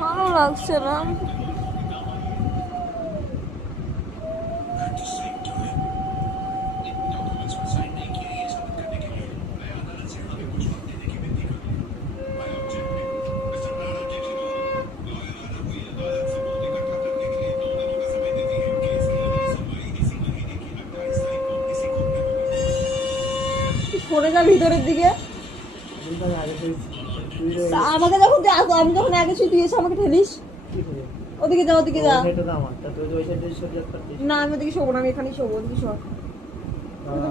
ভালো লাগছে না। সরে যা ভিতরের দিকে। আমাকে যখন তুই আমি যখন আগে শুই তুই এসে আমাকে ঠেলিস। ওদিকে যা, ওদিকে যা। না আমি ওদিকে শোবো না, আমি এখানেই শোবো। ওদিকে শো।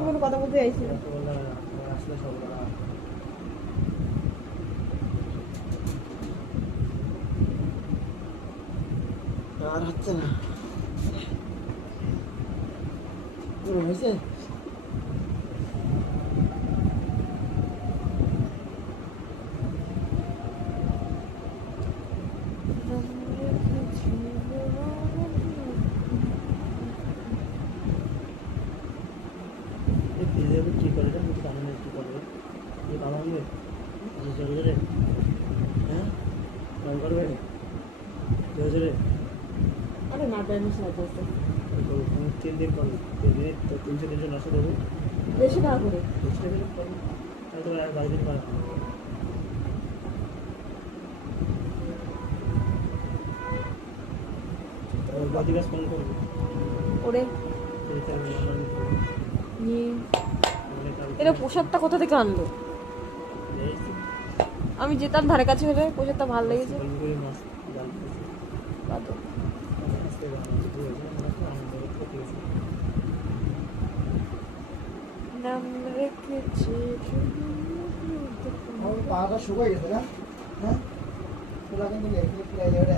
কোনো কথা বলতে চাইছি না। আর হচ্ছে না হয়েছে। কি করে কি করবে ভালো হবে জোরে জোরে। হ্যাঁ ভালো করবে জোরে জোরে। আরে না জানিস না তো 3 দিন করবে 300 দিন নষ্ট দেবে বেশি টাকা করে। হয়তো আর 12 দিন করা বদিগাছ ফোন করবে ওরে এরা পোশাকটা কোথা থেকে আনলো? আমি যেতাম ধারে কাছে হলে পোশাকটা ভালো লেগেছে। নাম রেখেছি পাহাড়টা শুকাই গেছে না। হ্যাঁ খোলা কিন্তু এখানে প্রায় জায়গাটা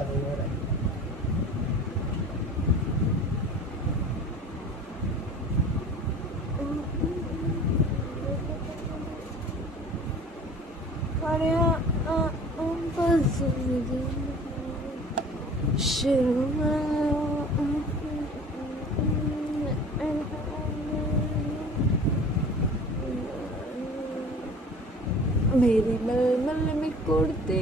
मेरी मल मल में करते